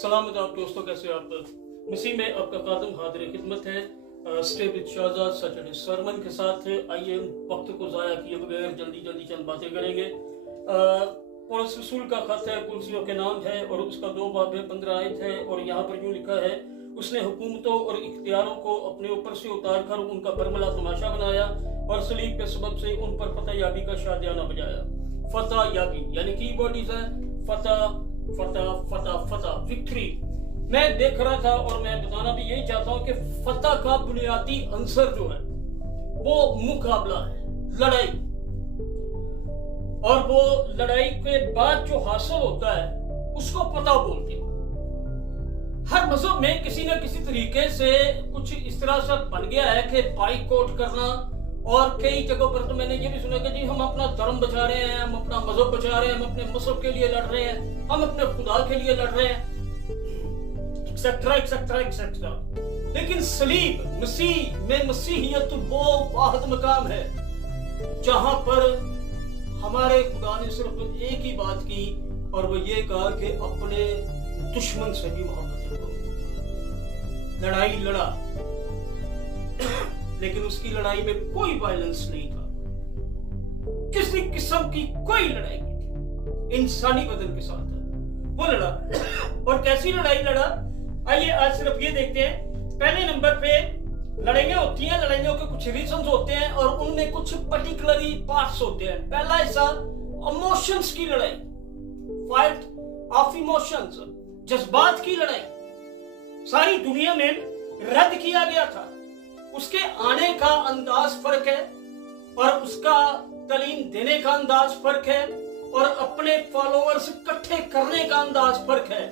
सलामत आप दोस्तों, कैसे हो आप? मसीह में आपका खादिम हाजिर खिदमत है। Stay with Shahzad Saturday Sarman के साथ। आइए वक्त को ज़ाया किए बगैर जल्दी चंद बातें करेंगे। पौलुस रसूल का खत है, कुलसियों के नाम है और उसका 2 बाब है, 15 आयत है। और यहाँ पर यूँ लिखा है, उसने हुकूमतों और इख्तियारों को अपने ऊपर से उतार कर उनका बरमला तमाशा बनाया और सलीब के सबब से उन पर फतह याबी का शादियाना बजाया। फतह याबी यानी की बॉडीज है, फतह फतह फतह फतह, विक्ट्री। मैं देख रहा था और मैं बताना भी यही चाहता हूं कि फतह का बुनियादी अंसर जो है वो मुकाबला है, लड़ाई। और वो लड़ाई के बाद जो हासिल होता है उसको फतह बोलते हैं। हर मजहब में किसी न किसी तरीके से कुछ इस तरह से बन गया है कि बाइकआउट करना। और कई जगहों पर तो मैंने ये भी सुना कि जी हम अपना धर्म बचा रहे हैं, हम अपना मजहब बचा रहे हैं, हम अपने मजहब के लिए लड़ रहे हैं, हम अपने खुदा के लिए लड़ रहे हैं, एक्सेट्रा एक्सेट्रा एक्सेट्रा। लेकिन सलीब मसीह में मसीहियत वो वाहिद मकाम है जहां पर हमारे खुदा ने सिर्फ एक ही बात की और वो ये कहा कि अपने दुश्मन से भी मोहब्बत करो। लड़ाई लड़ा लेकिन उसकी लड़ाई में कोई वायलेंस नहीं था, किसी किस्म की कोई लड़ाई नहीं थी, इंसानी बदन के साथ वो लड़ा। और कैसी लड़ाई लड़ा, आइए आज सिर्फ ये देखते हैं। पहले नंबर पे लड़ाइयां होती हैं, लड़ाइयों के कुछ रीजंस होते हैं और उनमें कुछ पर्टिकुलरी पार्ट्स होते हैं। पहला हिस्सा इमोशंस की लड़ाई, फाइट ऑफ इमोशंस, जज्बात की लड़ाई। सारी दुनिया में रद्द किया गया था, उसके आने का अंदाज फर्क है और उसका तालीम देने का अंदाज फर्क है और अपने फॉलोअर्स इकट्ठे करने का अंदाज फर्क है।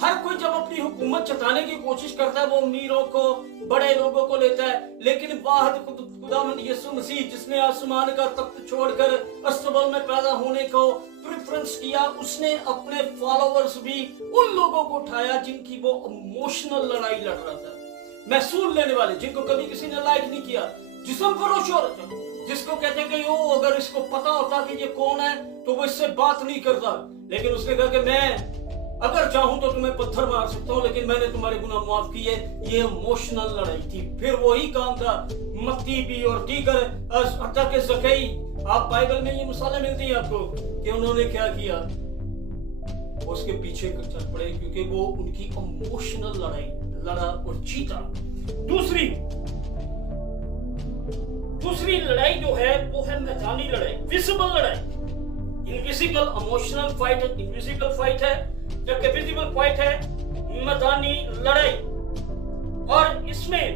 हर कोई जब अपनी हुकूमत जताने की कोशिश करता है वो अमीरों को, बड़े लोगों को लेता है, लेकिन वाहिद खुदावंद यीशु मसीह जिसने आसमान का तख्त छोड़कर अस्तबल में पैदा होने को प्रेफरेंस किया, उसने अपने फॉलोअर्स भी उन लोगों को उठाया जिनकी वो इमोशनल लड़ाई लड़ रहा था, महसूल लेने वाले, जिनको कभी किसी ने लाइक नहीं किया, जिस्म फरोश औरत, जिसको कहते हैं कि ओ अगर इसको पता होता कि ये कौन है तो वो इससे बात नहीं करता। लेकिन उसने कहा कि मैं अगर चाहूं तो तुम्हें पत्थर मार सकता हूं, लेकिन मैंने तुम्हारे गुनाह माफ किए। ये इमोशनल लड़ाई थी। फिर वही काम था मत्ती भी और दीगर हत्ता के ज़कई। आप बाइबल में ये मिसालें मिलती हैं आपको कि उन्होंने क्या किया, उसके पीछे चल पड़े क्योंकि वो उनकी इमोशनल लड़ाई लड़ा और जीता। दूसरी लड़ाई जो है वो है मैदानी लड़ाई, विजिबल लड़ाई। Invisible emotional fight, invisible fight है, जबकि विजिबल फाइट है मैदानी लड़ाई। और इसमें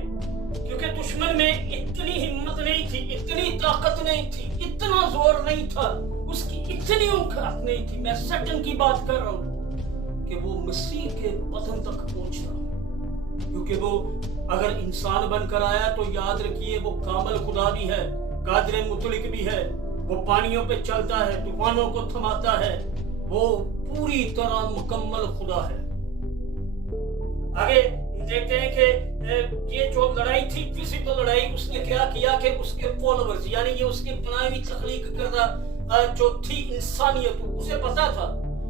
क्योंकि दुश्मन में इतनी हिम्मत नहीं थी, इतनी ताकत नहीं थी, इतना जोर नहीं था, उसकी इतनी औकात नहीं थी, मैं सटन की बात कर रहा हूं कि वो मसीह के पतन तक पहुंचता। क्योंकि वो अगर इंसान बनकर आया तो याद रखिए वो कामल खुदा भी है, कादिर मुतलिक भी है, वो पानियों पे चलता है, तूफानों को थमाता है, वो पूरी तरह मुकम्मल खुदा है। आगे देखते हैं कि ये जो लड़ाई थी, फिजिकल लड़ाई, उसने क्या किया कि उसके फॉलोअर्स यानी ये उसकी बनाई हुई तख्लीक करदा जो थी इंसानियत, उसे पता था,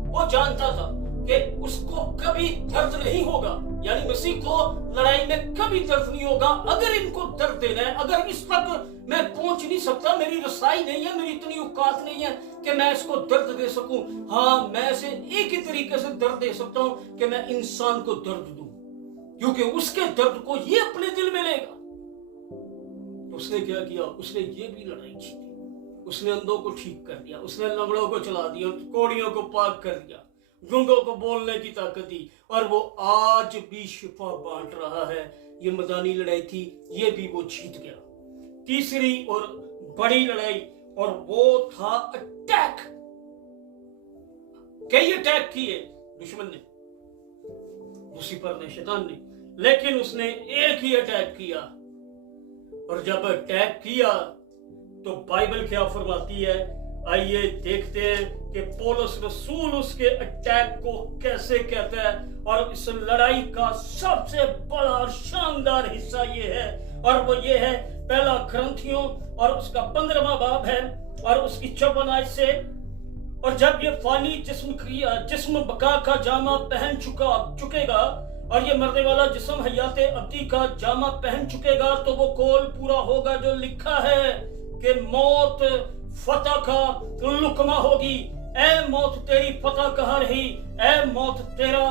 वो जानता था कि उसको कभी दर्द नहीं होगा, यानी मसीह को लड़ाई में कभी दर्द नहीं होगा। अगर इनको दर्द देना है, अगर इस तक मैं पहुंच नहीं सकता, मेरी रसाई नहीं है, मेरी इतनी औकात नहीं है कि मैं इसको दर्द दे सकूं, हाँ मैं इसे एक ही तरीके से दर्द दे सकता हूं कि मैं इंसान को दर्द दूं, क्योंकि उसके दर्द को ये अपने दिल में लेगा। तो उसने क्या किया, उसने ये भी लड़ाई जीती। उसने अंधों को ठीक कर दिया, उसने लंगड़ों को चला दिया, कोड़ियों को पाक कर दिया, गूंगों को बोलने की ताकत दी, और वो आज भी शिफा बांट रहा है। ये मैदानी लड़ाई थी, ये भी वो जीत गया। तीसरी और बड़ी लड़ाई, और वो था अटैक। कई अटैक किए दुश्मन ने, लूसीफर ने, शैतान ने, लेकिन उसने एक ही अटैक किया। और जब अटैक किया तो बाइबल क्या फरमाती है, आइए देखते हैं कि पौलुस रसूल उसके अटैक को कैसे कहता है। और इस लड़ाई का सबसे बड़ा और शानदार हिस्सा ये है, और वो ये है पहला ग्रंथियों और उसका 15वां बाब है और उसकी 54 आयत से, और जब ये फानी जिस्म बका का जामा पहन चुकेगा और ये मरने वाला जिस्म हयात अब्दी का जामा पहन चुकेगा, तो वो कौल पूरा होगा जो लिखा है कि मौत फतह का लुकमा होगी। ए मौत तेरी फतह कहाँ रही, ए मौत तेरा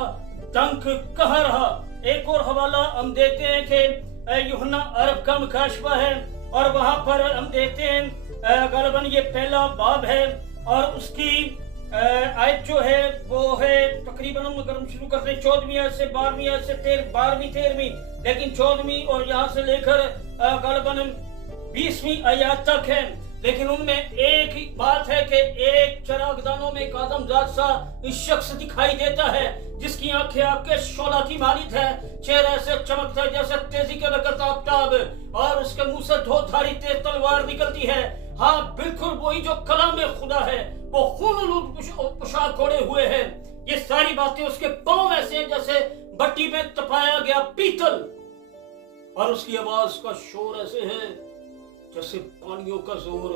डंक कहाँ रहा। एक और हवाला हम देते हैं कि यूहन्ना अरब का मुकाशवा है और वहां पर हम देते हैं गलबन ये पहला बाब है और उसकी आयत जो है वो है तकरीबन, अगर हम शुरू करते हैं 14वीं आयत से 12वीं आयत से 12वीं 13वीं, लेकिन 14वीं और यहाँ से लेकर गलबन 20वीं आयत तक है। लेकिन उनमें एक ही बात है कि एक चरागदानों में एक आदमजात सा शख्स दिखाई देता है जिसकी आंखें आपके शोला की मानित है, चेहरा ऐसे चमकता है जैसे तेजी के वक्त आफताब, और उसके मुंह से धोधारी तेज तलवार निकलती है। हाँ, बिल्कुल वही जो कलाम में खुदा है, वो खून पोशाक ओढ़े हुए है। ये सारी बातें उसके पांव ऐसे जैसे भट्टी में तपाया गया पीतल, और उसकी आवाज का शोर ऐसे है जैसे पानियों का जोर।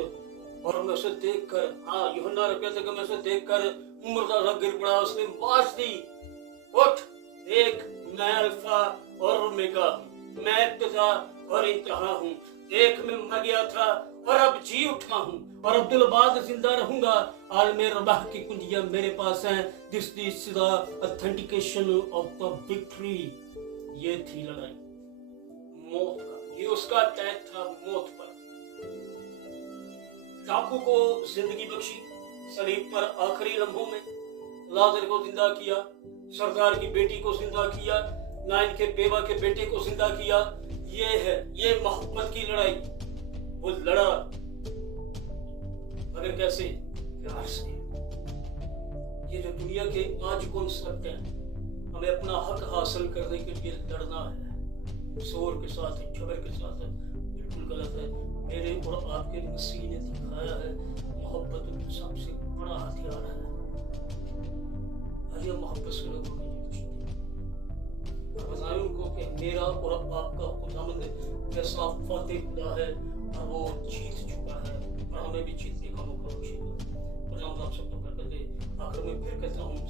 और मैं उसे देखकर, हाँ यूहन्ना कहते कि मैं उसे देखकर मुर्दा सा गिर पड़ा। उसने आवाज दी, उठ देख, मैं अल्फा और ओमेगा, मैं इब्तिदा और इंतहा हूँ। देख, मैं मर गया था और अब जी उठा हूँ और अब्दुल बाद जिंदा रहूंगा। आलमे रबाह की कुंजियां मेरे पास हैं। This is the authentication of the victory. ये थी लड़ाई मौत का, ये उसका अटैक था मौत पर। डाकू को जिंदगी बख्शी, सलीब पर आखिरी लम्हों में लाजर को जिंदा किया, सरदार की बेटी को जिंदा किया, नाइन के बेवा के बेटे को जिंदा किया। ये है, ये मोहब्बत की लड़ाई। वो लड़ा, मगर कैसे? प्यार से। ये जो दुनिया के आज कॉन्सेप्ट है, हमें अपना हक हासिल करने के लिए लड़ना है, जोर के साथ, झगड़ के साथ, बिल्कुल गलत है। मेरे और आपके मसीह ने दिखाया है मोहब्बत सबसे बड़ा हथियार है। आइए मोहब्बत से लोगों को और बताएं उनको कि मेरा और आपका खुदावंद कैसा फातेह खुदा है और वो जीत चुका है और हमें भी जीतने का मौका बख्शेगा। खुदा आप सबको बरकत दे। आखिर में फिर कहता हूँ